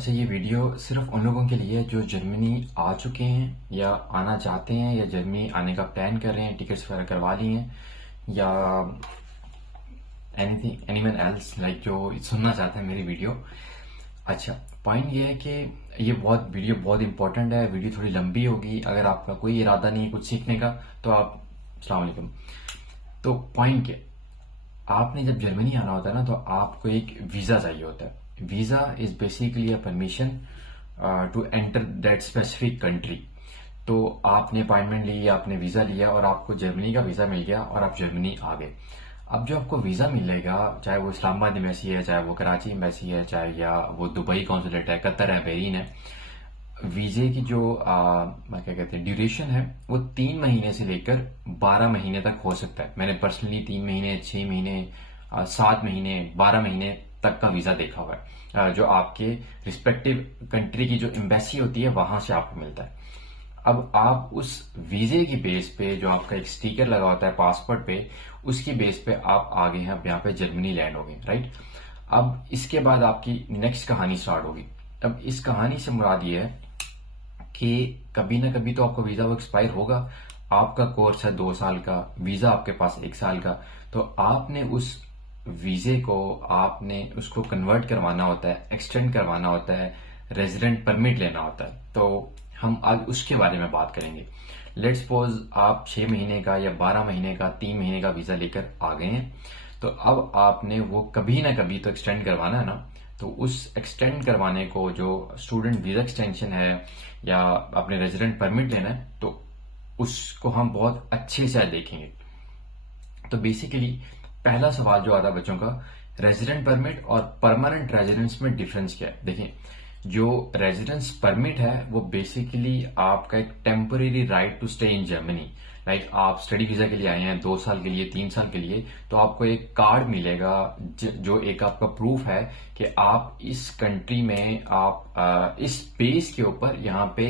अच्छा, ये वीडियो सिर्फ उन लोगों के लिए है जो जर्मनी आ चुके हैं या आना चाहते हैं या जर्मनी आने का प्लान कर रहे हैं, टिकट्स वगैरह करवा लिए हैं, या एनीथिंग एनीवन एल्स लाइक जो सुनना चाहते हैं मेरी वीडियो। अच्छा, पॉइंट ये है कि ये वीडियो बहुत इंपॉर्टेंट है। वीडियो थोड़ी लंबी होगी। अगर आपका कोई इरादा नहीं है कुछ सीखने का तो आप अस्सलाम वालेकुम। तो पॉइंट क्या, आपने जब जर्मनी आना होता है ना तो आपको एक वीजा चाहिए होता है। Visa is basically a permission to enter that specific country. तो आपने अपॉइंटमेंट ली, आपने वीजा लिया और आपको जर्मनी का वीजा मिल गया और आप जर्मनी आ गए। अब जो आपको वीजा मिलेगा, चाहे वो इस्लामाबाद एम्बेसी है, चाहे वो कराची एम्बेसी है, चाहे या वो दुबई कॉन्सुलेट है, कतर है, बहरीन है, वीजे की जो क्या कहते हैं ड्यूरेशन है वो 3 महीने से लेकर 12 महीने तक हो सकता है। मैंने पर्सनली 3 महीने, 6 महीने, 7 महीने, 12 महीने तक का वीजा देखा हुआ है, जो आपके रिस्पेक्टिव कंट्री की जो एम्बेसी होती है वहां से आपको मिलता है। अब आप उस वीजे की बेस पे, जो आपका एक स्टिकर लगा होता है पासपोर्ट पे, उसकी बेस पे आप आ गए हैं, अब यहाँ पे जर्मनी लैंड हो गए, राइट। अब इसके बाद आपकी नेक्स्ट कहानी स्टार्ट होगी। अब इस कहानी से मुराद ये है कि कभी ना कभी तो आपका वीजा वो एक्सपायर होगा। आपका कोर्स है 2 साल का, वीजा आपके पास 1 साल का, तो आपने उस वीजे को आपने उसको कन्वर्ट करवाना होता है, एक्सटेंड करवाना होता है, रेजिडेंट परमिट लेना होता है। तो हम आज उसके बारे में बात करेंगे। लेट्स सपोज आप 6 महीने का या 12 महीने का, 3 महीने का वीजा लेकर आ गए हैं, तो अब आपने वो कभी ना कभी तो एक्सटेंड करवाना है ना। तो उस एक्सटेंड करवाने को, जो स्टूडेंट वीजा एक्सटेंशन है या अपने रेजिडेंट परमिट लेना है, तो उसको हम बहुत अच्छे से देखेंगे। तो बेसिकली पहला सवाल जो आता है बच्चों का, रेजिडेंट परमिट और परमानेंट रेजिडेंस में डिफरेंस क्या है। देखिए, जो रेजिडेंस परमिट है वो बेसिकली आपका एक temporary right to stay in Germany. Like आप स्टडी वीजा के लिए आए हैं 2 साल के लिए, 3 साल के लिए, तो आपको एक कार्ड मिलेगा जो एक आपका प्रूफ है कि आप इस कंट्री में आप इस बेस के ऊपर यहाँ पे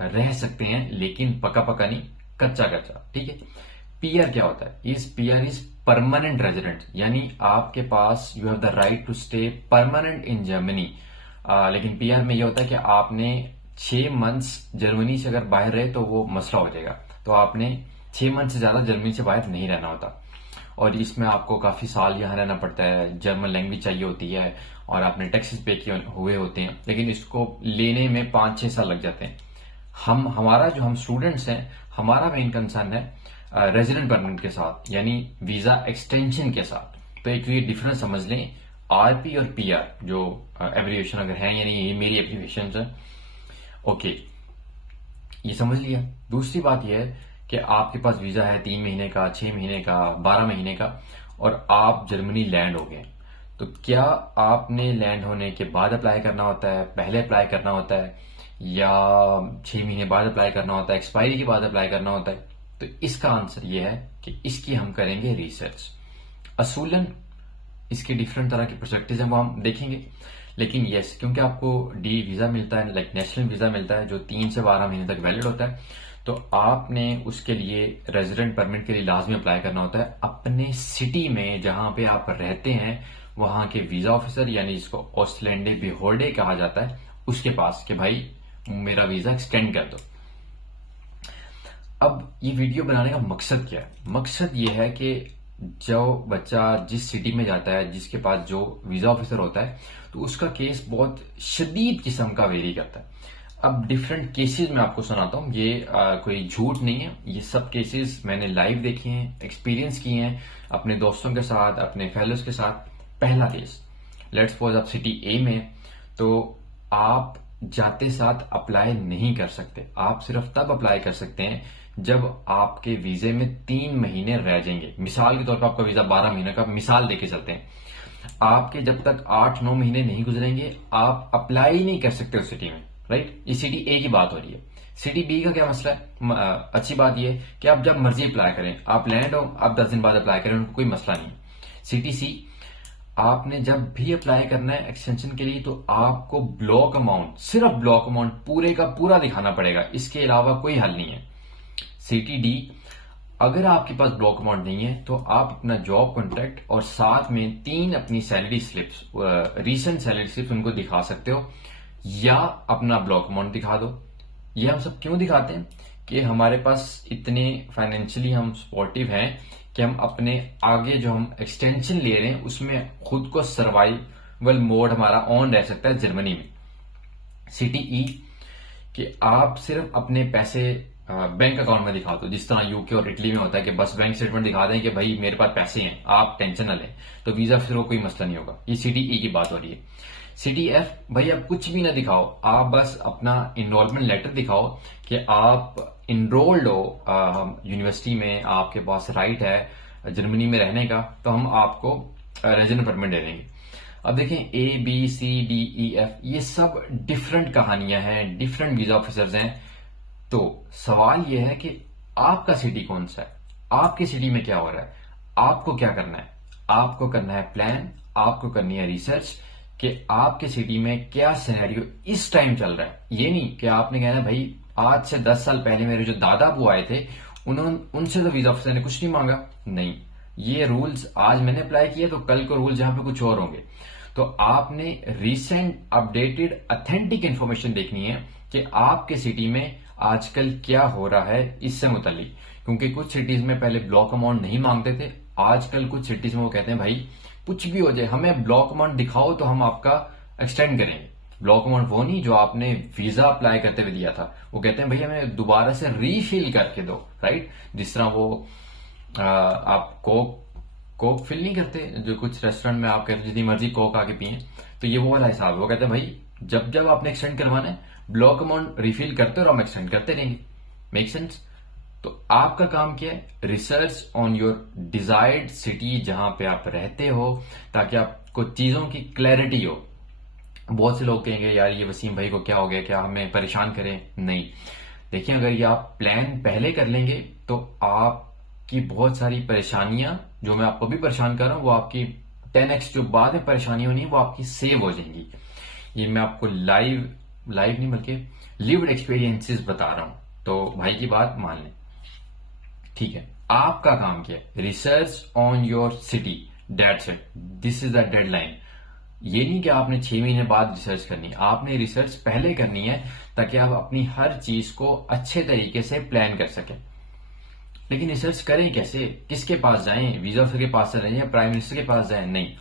रह सकते हैं, लेकिन पका पका नहीं, कच्चा कच्चा, ठीक है। पीआर क्या होता है? पीआर इज परमानेंट रेजिडेंट, यानी आपके पास you have the right to stay permanent in Germany. लेकिन पीआर में ये होता है कि आपने 6 मंथ्स जर्मनी से अगर बाहर रहे तो वो मसला हो जाएगा। तो आपने 6 मंथ से ज्यादा जर्मनी से बाहर नहीं रहना होता, और इसमें आपको काफी साल यहाँ रहना पड़ता है, जर्मन लैंग्वेज चाहिए होती है, और आपने टैक्सेस पे किए हुए होते हैं। लेकिन इसको लेने में 5-6 साल लग जाते हैं। हम स्टूडेंट्स हैं, हमारा मेन कंसर्न है रेजिडेंट परमिट के साथ, यानी वीजा एक्सटेंशन के साथ। तो एक ये डिफरेंस समझ लें, आरपी और पीआर जो एब्रिविएशन अगर है, यानी ये मेरी एब्रिविएशन है, ओके, ये समझ लिया। दूसरी बात यह है कि आपके पास वीजा है 3 महीने का, 6 महीने का, 12 महीने का, और आप जर्मनी लैंड हो गए। तो क्या आपने लैंड होने के बाद अप्लाई करना होता है, पहले अप्लाई करना होता है, या 6 महीने बाद अप्लाई करना होता है, एक्सपायरी के बाद अप्लाई करना होता है? तो इसका आंसर ये है कि इसकी हम करेंगे रिसर्च। असूलन इसके डिफरेंट तरह के प्रोस्पेक्टिव हैं, वो हम देखेंगे। लेकिन यस, क्योंकि आपको डी वीजा मिलता है, लाइक नेशनल वीजा मिलता है, जो 3 से 12 महीने तक वैलिड होता है, तो आपने उसके लिए रेजिडेंट परमिट के लिए लाजमी अप्लाई करना होता है अपने सिटी में जहां पे आप रहते हैं, वहां के वीजा ऑफिसर, यानी जिसको ऑस्लैंडे बिहोल्डे कहा जाता है, उसके पास कि भाई मेरा वीजा एक्सटेंड कर दो। अब ये वीडियो बनाने का मकसद क्या है? मकसद ये है कि जो बच्चा जिस सिटी में जाता है, जिसके पास जो वीजा ऑफिसर होता है, तो उसका केस बहुत शदीद किस्म का वेरी करता है। अब डिफरेंट केसेस मैं आपको सुनाता हूँ, ये कोई झूठ नहीं है, ये सब केसेस मैंने लाइव देखे हैं, एक्सपीरियंस किए हैं अपने दोस्तों के साथ, अपने फेलोज के साथ। पहला केस, लेट्स सपोज आप सिटी ए में, तो आप जाते साथ अप्लाई नहीं कर सकते। आप सिर्फ तब अप्लाई कर सकते हैं जब आपके वीजे में 3 महीने रह जाएंगे। मिसाल के तौर पर आपका वीजा 12 महीने का, मिसाल देके चलते हैं, आपके जब तक 8-9 महीने नहीं गुजरेंगे आप अप्लाई ही नहीं कर सकते उस सिटी में, राइट। ये सिटी ए की बात हो रही है। सिटी बी का क्या मसला है? अच्छी बात यह है कि आप जब मर्जी अप्लाई करें, आप लैंड हो, आप 10 दिन बाद अप्लाई करें, उनको कोई मसला नहीं। सिटी सी, आपने जब भी अप्लाई करना है एक्सटेंशन के लिए, तो आपको ब्लॉक अमाउंट, सिर्फ ब्लॉक अमाउंट पूरे का पूरा दिखाना पड़ेगा, इसके अलावा कोई हल नहीं है। सिटी डी, अगर आपके पास ब्लॉक अमाउंट नहीं है तो आप अपना जॉब कॉन्ट्रैक्ट और साथ में 3 अपनी salary slips, recent salary slips उनको दिखा सकते हो, या अपना ब्लॉक अमाउंट दिखा दो। ये हम सब क्यों दिखाते हैं कि हमारे पास इतने फाइनेंशियली हम सपोर्टिव हैं कि हम अपने आगे जो हम एक्सटेंशन ले रहे हैं उसमें खुद को सर्वाइवल मोड हमारा ऑन रह सकता है जर्मनी में। CTE कि आप सिर्फ अपने पैसे बैंक अकाउंट में दिखा दो, जिस तरह यूके और इटली में होता है कि बस बैंक स्टेटमेंट दिखा दें कि भाई मेरे पास पैसे हैं, आप टेंशन न लें, तो वीजा फिर वो कोई मसला नहीं होगा। ये CTE की बात हो रही है। CTF भाई आप कुछ भी ना दिखाओ, आप बस अपना इनरोलमेंट लेटर दिखाओ कि आप इनरोल्ड हो यूनिवर्सिटी में, आपके पास राइट है जर्मनी में रहने का, तो हम आपको रेजिडेंट परमिट दे देंगे। अब देखें ABCDEF ये सब डिफरेंट कहानियां हैं, डिफरेंट वीजा ऑफिसर्स हैं। तो सवाल यह है कि आपका सिटी कौन सा है, आपकी सिटी में क्या हो रहा है, आपको क्या करना है। आपको करना है प्लान, आपको करनी है रिसर्च कि आपके सिटी में क्या सिनेरियो इस टाइम चल रहा है। ये नहीं कि आपने कहना भाई आज से 10 साल पहले मेरे जो दादा अबू आए थे उनसे तो वीजा ऑफिसर ने कुछ नहीं मांगा। नहीं, ये रूल्स आज मैंने अप्लाई किए तो कल को रूल्स यहां पे कुछ और होंगे। तो आपने रिसेंट अपडेटेड ऑथेंटिक इंफॉर्मेशन देखनी है कि आपके सिटी में आजकल क्या हो रहा है इससे मुतालिक, क्योंकि कुछ सिटीज में पहले ब्लॉक अमाउंट नहीं मांगते थे, आजकल कुछ सिटीज में वो कहते हैं भाई कुछ भी हो जाए हमें ब्लॉक अमाउंट दिखाओ तो हम आपका एक्सटेंड करेंगे। ब्लॉक अमाउंट वो नहीं जो आपने वीजा अप्लाई करते हुए दिया था, वो कहते हैं भाई हमें दोबारा से रीफिल करके दो, राइट। जिस तरह वो आप कोक फिल नहीं करते, जो कुछ रेस्टोरेंट में आप कहते हैं जितनी मर्जी कोक आके पिए, तो ये वो वाला हिसाब है। वो कहते हैं भाई जब जब आपने एक्सटेंड करवाना है ब्लॉक अमाउंट रिफिल करते और हम एक्सटेंड करते रहेंगे। Make sense. तो आपका काम क्या है, research on your desired city जहां पे आप रहते हो, ताकि आपको चीजों की क्लैरिटी हो। बहुत से लोग कहेंगे यार ये वसीम भाई को क्या हो गया, क्या हमें परेशान करें। नहीं, देखिए अगर ये आप प्लान पहले कर लेंगे तो आपकी बहुत सारी परेशानियां जो मैं आपको भी परेशान कर रहा हूं वो आपकी 10x जो बाद में परेशानी होनी है वो आपकी सेव हो जाएंगी। ये मैं आपको लाइव नहीं बल्कि लिव्ड एक्सपीरियंसेस बता रहा हूं, तो भाई की बात मान लें। ठीक है, आपका काम क्या है, research on your city, that's it, this is the deadline. ये नहीं कि आपने 6 महीने बाद रिसर्च करनी है, आपने रिसर्च पहले करनी है ताकि आप अपनी हर चीज को अच्छे तरीके से प्लान कर सकें। लेकिन रिसर्च करें कैसे, किसके पास जाएं, वीजा ऑफिसर के पास जाएं या प्राइम मिनिस्टर के पास जाएं? नहीं,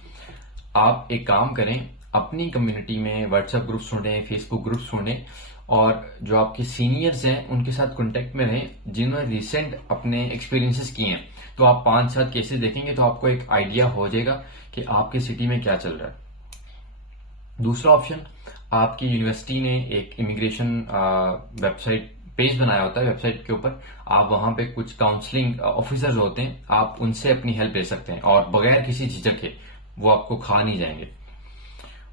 आप एक काम करें, अपनी कम्युनिटी में व्हाट्सएप ग्रुप्स ढूंढें, फेसबुक ग्रुप्स ढूंढें, और जो आपके सीनियर्स हैं उनके साथ कांटेक्ट में रहें जिन्होंने रिसेंट अपने एक्सपीरियंसेस किए हैं। तो आप 5-7 केसेस देखेंगे तो आपको एक आइडिया हो जाएगा कि आपके सिटी में क्या चल रहा है। दूसरा ऑप्शन, आपकी यूनिवर्सिटी ने एक इमिग्रेशन वेबसाइट पेज बनाया होता है, वेबसाइट के ऊपर आप वहां पे कुछ काउंसलिंग ऑफिसर्स होते हैं, आप उनसे अपनी हेल्प ले सकते हैं और बगैर किसी झिझक के, वो आपको खा नहीं जाएंगे।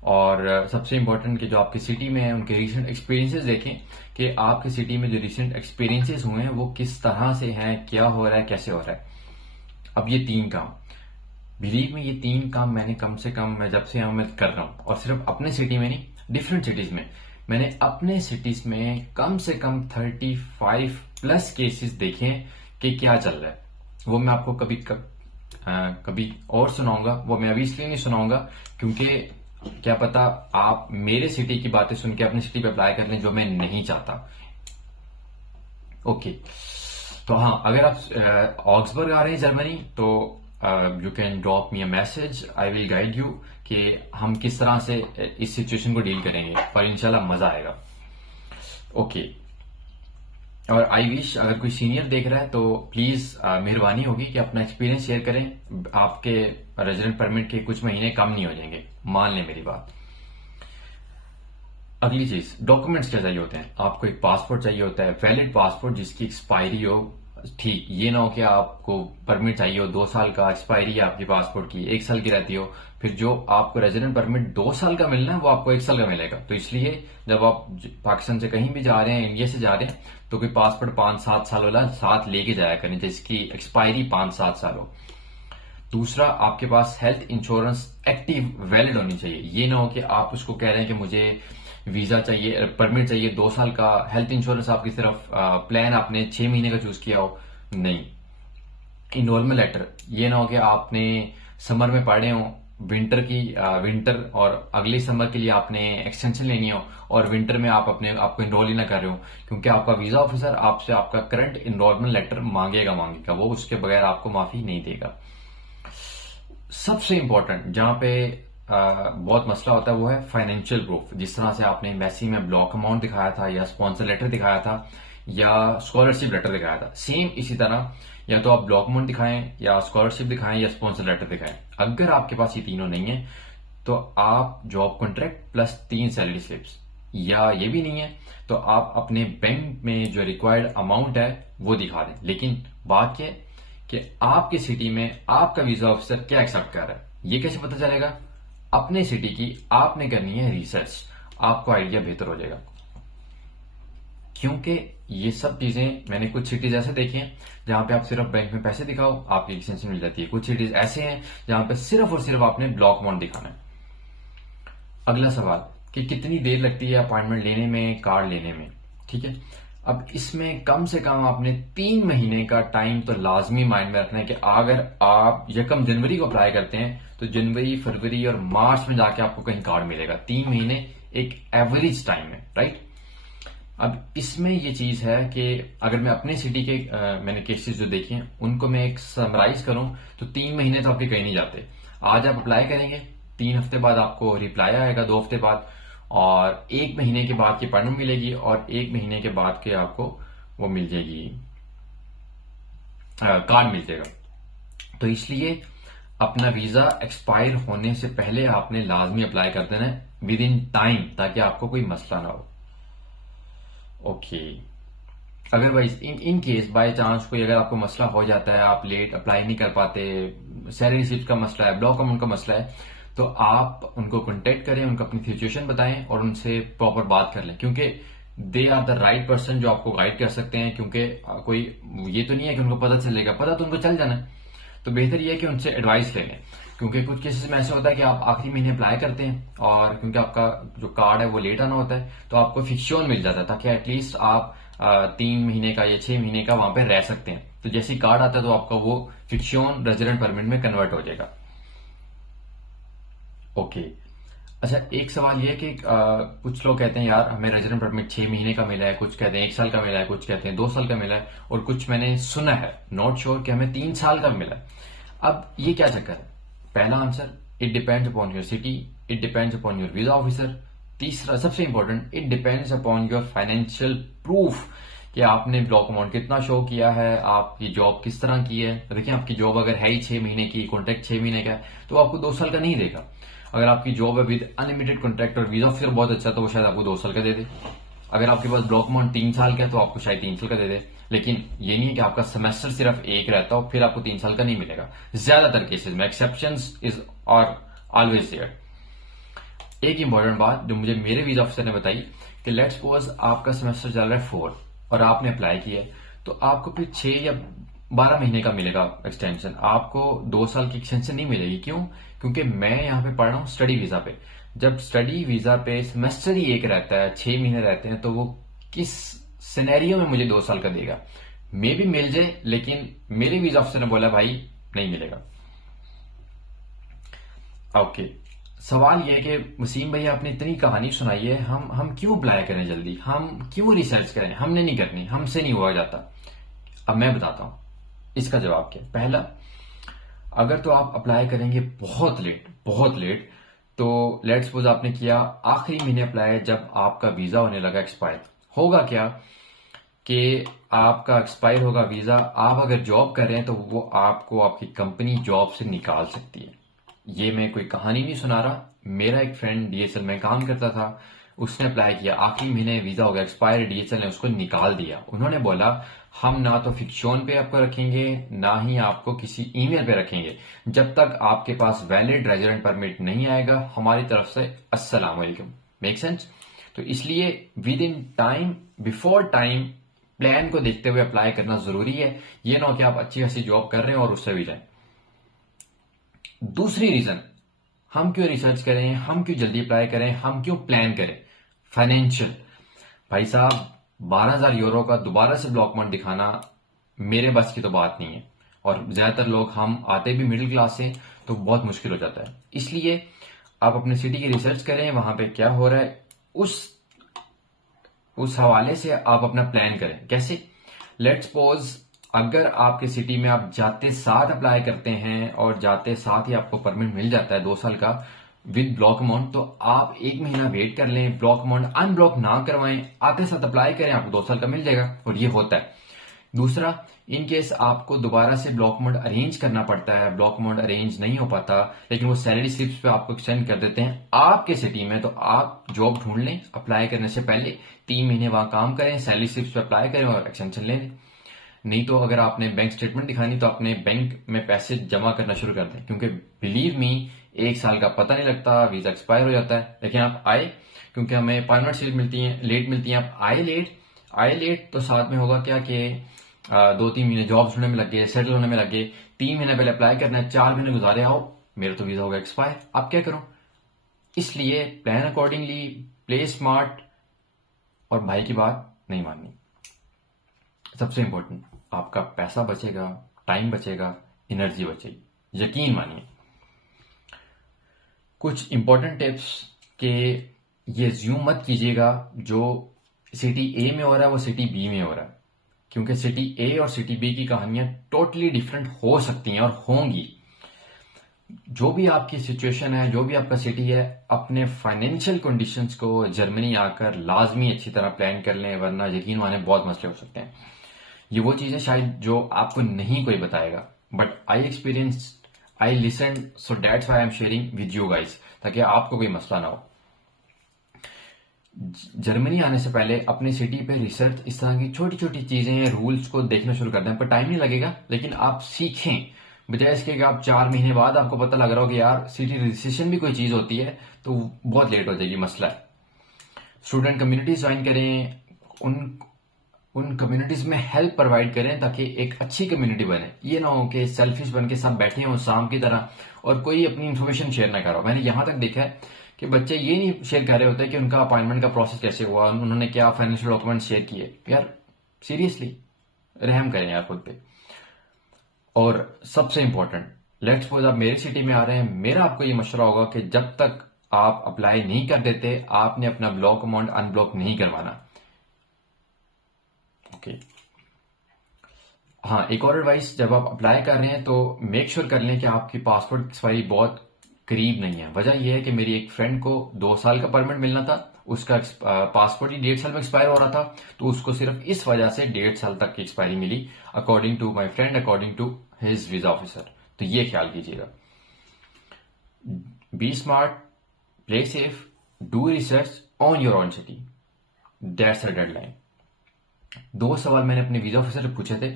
और सबसे इंपॉर्टेंट कि जो आपकी सिटी में है उनके रिसेंट एक्सपीरियंसेस देखें कि आपकी सिटी में जो रिसेंट एक्सपीरियंसेस हुए हैं वो किस तरह से हैं, क्या हो रहा है, कैसे हो रहा है। अब ये 3 काम, बिलीव में ये 3 काम मैंने कम से कम, मैं जब से यहाँ मैं कर रहा हूँ, और सिर्फ अपने सिटी में नहीं, डिफरेंट सिटीज में मैंने अपने सिटीज में कम से कम 35+ केसेस देखे हैं कि क्या चल रहा है। वो मैं आपको कभी और सुनाऊंगा, वो मैं अभी इसलिए नहीं सुनाऊंगा क्योंकि क्या पता आप मेरे सिटी की बातें सुन के अपनी सिटी पे अप्लाई कर लें, जो मैं नहीं चाहता। ओके, तो हाँ, अगर आप ऑक्सबर्ग आ रहे हैं जर्मनी तो you can drop me a message, I will guide you कि हम किस तरह से इस सिचुएशन को डील करेंगे और इंशाल्लाह मजा आएगा। ओके, और आई विश अगर कोई सीनियर देख रहा है तो प्लीज मेहरबानी होगी कि अपना एक्सपीरियंस शेयर करें। आपके रेजिडेंट परमिट के कुछ महीने कम नहीं हो जाएंगे, मान लें मेरी बात। अगली चीज, डॉक्यूमेंट्स क्या चाहिए होते हैं। आपको एक पासपोर्ट चाहिए होता है, वैलिड पासपोर्ट जिसकी एक्सपायरी हो। ठीक, ये ना हो कि आपको परमिट चाहिए हो 2 साल का, एक्सपायरी है आपकी पासपोर्ट की 1 साल की रहती हो, फिर जो आपको रेजिडेंट परमिट 2 साल का मिलना है वो आपको 1 साल का मिलेगा। तो इसलिए जब आप पाकिस्तान से कहीं भी जा रहे हैं, इंडिया से जा रहे हैं, तो कोई पासपोर्ट 5-7 साल वाला साथ लेके जाया करें जिसकी एक्सपायरी 5-7 साल हो। दूसरा, आपके पास हेल्थ इंश्योरेंस एक्टिव वैलिड होनी चाहिए। ये ना हो कि आप उसको कह रहे हैं कि मुझे वीजा चाहिए, परमिट चाहिए 2 साल का, हेल्थ इंश्योरेंस आपकी सिर्फ प्लान आपने 6 महीने का चूज किया हो। नहीं, इनरोलमेंट लेटर, ये ना हो कि आपने समर में पढ़े हो, विंटर और अगले समर के लिए आपने एक्सटेंशन लेनी हो और विंटर में आप अपने आपको इनरोल ही ना कर रहे हो, क्योंकि आपका वीजा ऑफिसर आपसे आपका करंट इनरोलमेंट लेटर मांगेगा, वो उसके बगैर आपको माफी नहीं देगा। सबसे इंपॉर्टेंट जहां पे बहुत मसला होता है वो है फाइनेंशियल प्रूफ। जिस तरह से आपने एम्बेसी में ब्लॉक अमाउंट दिखाया था या स्पॉन्सर लेटर दिखाया था या स्कॉलरशिप लेटर दिखाया था, सेम इसी तरह या तो आप ब्लॉक अमाउंट दिखाएं या स्कॉलरशिप दिखाएं या स्पॉन्सर लेटर दिखाएं। अगर आपके पास ये तीनों नहीं है तो आप job contract plus 3 salary slips, या ये भी नहीं है तो आप अपने बैंक में जो रिक्वायर्ड अमाउंट है वो दिखा दें। लेकिन बात क्या है कि आपकी सिटी में आपका वीजा ऑफिसर क्या एक्सेप्ट कर रहा है, ये कैसे पता चलेगा? अपने सिटी की आपने करनी है रिसर्च, आपको आइडिया बेहतर हो जाएगा। क्योंकि ये सब चीजें मैंने कुछ सिटीज ऐसे देखी हैं जहां पे आप सिर्फ बैंक में पैसे दिखाओ आपकी एक्सटेंशन मिल जाती है, कुछ सिटीज ऐसे हैं जहां पे सिर्फ और सिर्फ आपने ब्लॉक अमाउंट दिखाना है। अगला सवाल कि कितनी देर लगती है अपॉइंटमेंट लेने में, कार्ड लेने में, ठीक है। अब इसमें कम से कम आपने 3 महीने का टाइम तो लाजमी माइंड में रखना है कि अगर आप 1 जनवरी को अप्लाई करते हैं तो जनवरी, फरवरी और मार्च में जाके आपको कहीं कार्ड मिलेगा। 3 महीने एक एवरेज टाइम है, राइट। अब इसमें ये चीज है कि अगर मैं अपने सिटी के मैंने केसेस जो देखे हैं उनको मैं एक समराइज करूं तो 3 महीने तो आपके कहीं नहीं जाते। आज आप अप्लाई करेंगे, 3 हफ्ते बाद आपको रिप्लाई आएगा, 2 हफ्ते बाद, और 1 महीने के बाद की अपॉइंटमेंट मिलेगी और 1 महीने के बाद के आपको वो मिल जाएगी, कार्ड मिल जाएगा। तो इसलिए अपना वीजा एक्सपायर होने से पहले आपने लाजमी अप्लाई कर देना है विद इन टाइम, ताकि आपको कोई मसला ना हो। ओके, अगर भाई इन केस बाय चांस कोई अगर आपको मसला हो जाता है, आप लेट अप्लाई नहीं कर पाते, सैलरी रिसिप्ट का मसला है, ब्लॉक अमाउंट का मसला है, तो आप उनको कांटेक्ट करें, उनको अपनी सिचुएशन बताएं और उनसे प्रॉपर बात कर लें, क्योंकि they are the right person जो आपको गाइड कर सकते हैं। क्योंकि कोई ये तो नहीं है कि उनको पता चलेगा, पता तो उनको चल जाना है, तो बेहतर ये है कि उनसे एडवाइस ले लें। क्योंकि कुछ केसेस में ऐसा होता है कि आप आखिरी महीने अप्लाई करते हैं और क्योंकि आपका जो कार्ड है वो लेट आना होता है तो आपको फिक्शन मिल जाता है, ताकि एटलीस्ट आप 3 महीने का या 6 महीने का वहां पे रह सकते हैं। तो जैसे कार्ड आता है तो आपका वो फिक्शन रेजिडेंट परमिट में कन्वर्ट हो जाएगा। ओके, अच्छा, एक सवाल ये है कि कुछ लोग कहते हैं यार हमें रेजिडेंट परमिट 6 महीने का मिला है, कुछ कहते हैं 1 साल का मिला है, कुछ कहते हैं 2 साल का मिला है, और कुछ मैंने सुना है, नॉट श्योर, कि हमें 3 साल का मिला है। अब ये क्या चक्कर है? पहला answer, it depends upon your city, it depends upon your visa officer. तीसरा सबसे important, it depends upon your financial proof कि आपने ब्लॉक अमाउंट कितना शो किया है, आपकी जॉब किस तरह की है। देखिए, आपकी जॉब अगर है ही 6 महीने की, कॉन्ट्रैक्ट 6 महीने का है, तो आपको 2 साल का नहीं देगा। अगर आपकी जॉब है विद अनलिमिटेड कॉन्ट्रैक्ट और वीजा ऑफिसर बहुत अच्छा, तो वो शायद आपको 2 साल का दे दे। अगर आपके पास ब्लॉक अमाउंट 3 साल का है तो आपको शायद 3 साल का दे दे। लेकिन ये नहीं है कि आपका सेमेस्टर सिर्फ एक रहता हो फिर आपको 3 साल का नहीं मिलेगा। ज्यादातर केसेस में, एक्सेप्शंस इज और ऑलवेज देयर। एक इंपॉर्टेंट बात जो मुझे मेरे वीजा ऑफिसर ने बताई कि लेट्स सपोज आपका सेमेस्टर चल रहा है 4 और आपने अप्लाई किया है, तो आपको फिर 6 या 12 महीने का मिलेगा एक्सटेंशन, आपको 2 साल की एक्सटेंशन नहीं मिलेगी। क्यों? क्योंकि मैं यहाँ पे पढ़ रहा हूँ स्टडी वीजा पे। जब स्टडी वीजा पे सेमेस्टर ही एक रहता है, 6 महीने रहते हैं, तो वो किस सिनेरियो में मुझे 2 साल का देगा? मे भी मिल जाए, लेकिन मेरे वीजा ऑफिसर ने बोला भाई नहीं मिलेगा। ओके, सवाल यह है कि वसीम भाई आपने इतनी कहानी सुनाई है, हम क्यों अप्लाई करें जल्दी, हम क्यों रिसर्च करें? हमने नहीं करनी, हमसे नहीं हुआ जाता। अब मैं बताता हूं इसका जवाब क्या। पहला, अगर तो आप अप्लाई करेंगे बहुत लेट, तो लेट्स सपोज आपने किया आखिरी महीने अप्लाई, जब आपका वीजा होने लगा एक्सपायर, होगा क्या कि आपका एक्सपायर होगा वीजा, आप अगर जॉब कर रहे हैं तो वो आपको आपकी कंपनी जॉब से निकाल सकती है। ये मैं कोई कहानी नहीं सुना रहा, मेरा एक फ्रेंड डीएचएल में काम करता था, उसने अप्लाई किया, आखिरी महीने वीजा हो गया एक्सपायर, डीएचएल ने उसको निकाल दिया। उन्होंने बोला हम ना तो फिक्शन पे आपको रखेंगे, ना ही आपको किसी ईमेल पे रखेंगे, जब तक आपके पास वैलिड रेजिडेंट परमिट नहीं आएगा हमारी तरफ से। अस्सलाम वालेकुम। Make sense? तो इसलिए with in time, before time, plan को देखते हुए अप्लाई करना जरूरी है। ये ना हो कि आप अच्छी खासी जॉब कर रहे हैं और उससे भी जाए। दूसरी रीजन, हम क्यों रिसर्च करें, हम क्यों जल्दी अप्लाई करें, हम क्यों प्लान करें? फाइनेंशियल। भाई साहब, 12,000 यूरो का दोबारा से ब्लॉक अमाउंट दिखाना मेरे बस की तो बात नहीं है। और ज्यादातर लोग हम आते भी मिडिल क्लास से, तो बहुत मुश्किल हो जाता है। इसलिए आप अपने सिटी की रिसर्च करें, वहां पे क्या हो रहा है उस हवाले से आप अपना प्लान करें। कैसे? लेट्स सपोज अगर आपके सिटी में आप जाते साथ अप्लाई करते हैं और जाते साथ ही आपको परमिट मिल जाता है 2 साल का विद ब्लॉक अमाउंट, तो आप 1 महीना वेट कर लें, ब्लॉक अमाउंट अनब्लॉक ना करवाएं, आते साथ अप्लाई करें, आपको 2 साल का मिल जाएगा। और ये होता है। दूसरा, इन केस आपको दोबारा से ब्लॉक अमाउंट अरेंज करना पड़ता है, ब्लॉक अमाउंट अरेंज नहीं हो पाता, लेकिन वो सैलरी स्लिप्स पे आपको एक्सटेंड कर देते हैं आपके सिटी में, तो आप जॉब ढूंढ लें अप्लाई करने से पहले, 3 महीने वहां काम करें, सैलरी स्लिप्स पे अप्लाई करें और एक्सटेंशन ले लें। नहीं तो अगर आपने बैंक स्टेटमेंट दिखानी तो अपने बैंक में पैसे जमा करना शुरू कर दें, क्योंकि बिलीव मी 1 साल का पता नहीं लगता, वीजा एक्सपायर हो जाता है। लेकिन आप आए, क्योंकि हमें परमानेंट सीट मिलती है, लेट मिलती है, आप आए लेट तो साथ में होगा क्या कि 2-3 महीने जॉब ढूंढने में लग गए, सेटल होने में लग गए, 3 महीने पहले अप्लाई करना है, 4 महीने गुजारे आओ, मेरा तो वीजा होगा एक्सपायर, आप क्या करो? इसलिए प्लान अकॉर्डिंगली, प्ले स्मार्ट, और भाई की बात नहीं माननी। सबसे इंपॉर्टेंट, आपका पैसा बचेगा, टाइम बचेगा, एनर्जी बचेगी, यकीन मानिए। कुछ इंपॉर्टेंट टिप्स के ये ज्यूम मत कीजिएगा जो सिटी ए में हो रहा है वो सिटी बी में हो रहा है, क्योंकि सिटी ए और सिटी बी की कहानियां टोटली डिफरेंट हो सकती हैं और होंगी। जो भी आपकी सिचुएशन है, जो भी आपका सिटी है, अपने फाइनेंशियल कंडीशंस को जर्मनी आकर लाजमी अच्छी तरह प्लान कर लें, वरना यकीन माने बहुत मसले हो सकते हैं। ये वो चीजें शायद जो आपको नहीं कोई बताएगा, but I experience, I listen, so that's why I am sharing with you guys, ताकि आपको कोई मसला ना हो। जर्मनी आने से पहले अपनी सिटी पे रिसर्च, इस तरह की छोटी छोटी चीजें, रूल्स को देखना शुरू कर दें। पर टाइम नहीं लगेगा, लेकिन आप सीखें, बजाय इसके कि आप 4 महीने बाद आपको पता लग रहा हो कि यार सिटी रजिस्ट्रेशन भी कोई चीज होती है, तो बहुत लेट हो जाएगी, मसला है। स्टूडेंट कम्युनिटी ज्वाइन करें, उन कम्युनिटीज में हेल्प प्रोवाइड करें ताकि एक अच्छी कम्युनिटी बने। ये ना हो कि सेल्फिश बन के सब बैठे हों शाम की तरह और कोई अपनी इन्फॉर्मेशन शेयर ना करो। मैंने यहां तक देखा है कि बच्चे ये नहीं शेयर कर रहे होते कि उनका अपॉइंटमेंट का प्रोसेस कैसे हुआ, उन्होंने क्या फाइनेंशियल डॉक्यूमेंट शेयर किए। यार सीरियसली रहम करें यार खुद पे। और सबसे इंपॉर्टेंट, लेट्स सपोज आप मेरी सिटी में आ रहे हैं, मेरा आपको ये मशवरा होगा कि जब तक आप अप्लाई नहीं कर देते, आपने अपना ब्लॉक अमाउंट अनब्लॉक नहीं करवाना। ओके। हाँ, एक और एडवाइस, जब आप अप्लाई कर रहे हैं तो मेक श्योर कर लें कि आपकी पासपोर्ट एक्सपायरी बहुत करीब नहीं है। वजह यह है कि मेरी एक फ्रेंड को 2 साल का परमिट मिलना था, उसका पासपोर्ट ही 1.5 साल में एक्सपायर हो रहा था, तो उसको सिर्फ इस वजह से 1.5 साल तक की एक्सपायरी मिली, according to my friend, according to his visa officer. तो ये ख्याल कीजिएगा। Be smart, play safe, do research on your own city, that's a deadline. 2 सवाल मैंने अपने वीजा ऑफिसर से पूछे थे।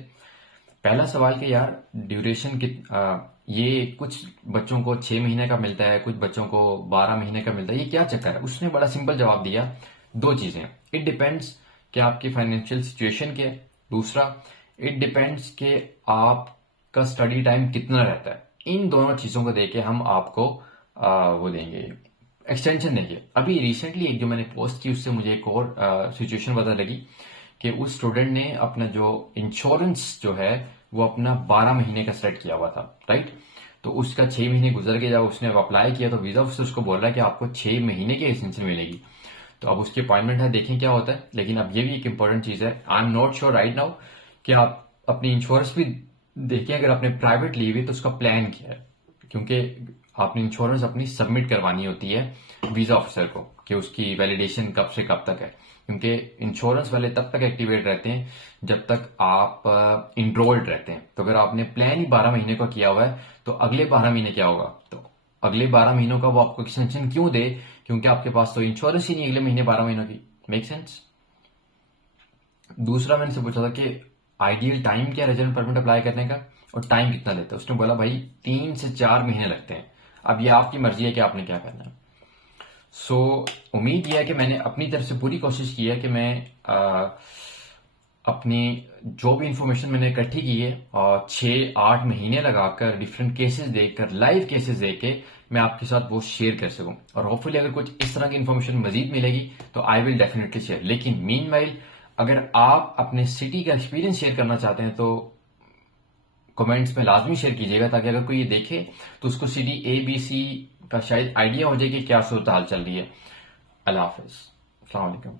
पहला सवाल कि यार ड्यूरेशन ये कुछ बच्चों को 6 महीने का मिलता है, कुछ बच्चों को 12 महीने का मिलता है, ये क्या चक्कर है? उसने बड़ा सिंपल जवाब दिया, 2 चीजें, इट डिपेंड्स कि आपकी फाइनेंशियल सिचुएशन क्या है, दूसरा इट डिपेंड्स कि आपका स्टडी टाइम कितना रहता है। इन दोनों चीजों को देके हम आपको वो देंगे, एक्सटेंशन देंगे। अभी रिसेंटली एक जो मैंने पोस्ट की उससे मुझे एक और सिचुएशन पता लगी कि उस स्टूडेंट ने अपना जो इंश्योरेंस जो है वो अपना 12 महीने का सेट किया हुआ था, राइट? तो उसका 6 महीने गुजर के जब उसने अप्लाई किया तो वीजा ऑफिसर उसको बोल रहा है कि आपको 6 महीने की एक्सटेंशन मिलेगी। तो अब उसकी अपॉइंटमेंट है, देखें क्या होता है। लेकिन अब ये भी एक इंपॉर्टेंट चीज है, I am not sure right now कि आप अपनी इंश्योरेंस भी देखें। अगर आपने प्राइवेट ली हुई तो उसका प्लान क्या है, क्योंकि आपने इंश्योरेंस अपनी सबमिट करवानी होती है वीजा ऑफिसर को कि उसकी वैलिडेशन कब से कब तक है, क्योंकि इंश्योरेंस वाले तब तक एक्टिवेट रहते हैं जब तक आप इनरोल्ड रहते हैं। तो अगर आपने प्लान ही 12 महीने का किया हुआ है तो अगले 12 महीने क्या होगा? तो अगले 12 महीनों का वो आपको एक्सटेंशन क्यों दे, क्योंकि आपके पास तो इंश्योरेंस ही नहीं अगले महीने 12 महीनों की। Make sense? दूसरा मैंने से पूछा था कि आइडियल टाइम क्या रेजिडेंट परमिट अप्लाई करने का और टाइम कितना लेता है। उसने बोला भाई 3 से 4 महीने लगते हैं। अब ये आपकी मर्जी है कि आपने क्या करना है। सो उम्मीद यह है कि मैंने अपनी तरफ से पूरी कोशिश की है कि मैं अपनी जो भी इंफॉर्मेशन मैंने इकट्ठी की है और 6-8 महीने लगाकर डिफरेंट केसेस देखकर, लाइव केसेस देख के मैं आपके साथ वो शेयर कर सकूं। और होपफुली अगर कुछ इस तरह की इंफॉर्मेशन मजीद मिलेगी तो आई विल डेफिनेटली शेयर। लेकिन मीनवाइल अगर आप अपने सिटी का एक्सपीरियंस शेयर करना चाहते हैं तो कमेंट्स में लाजमी शेयर कीजिएगा, ताकि अगर कोई ये देखे तो उसको सीधी ABC का शायद आइडिया हो जाए कि क्या सूरत हाल चल रही है। अल्लाह हाफिज, अस्सलाम वालेकुम।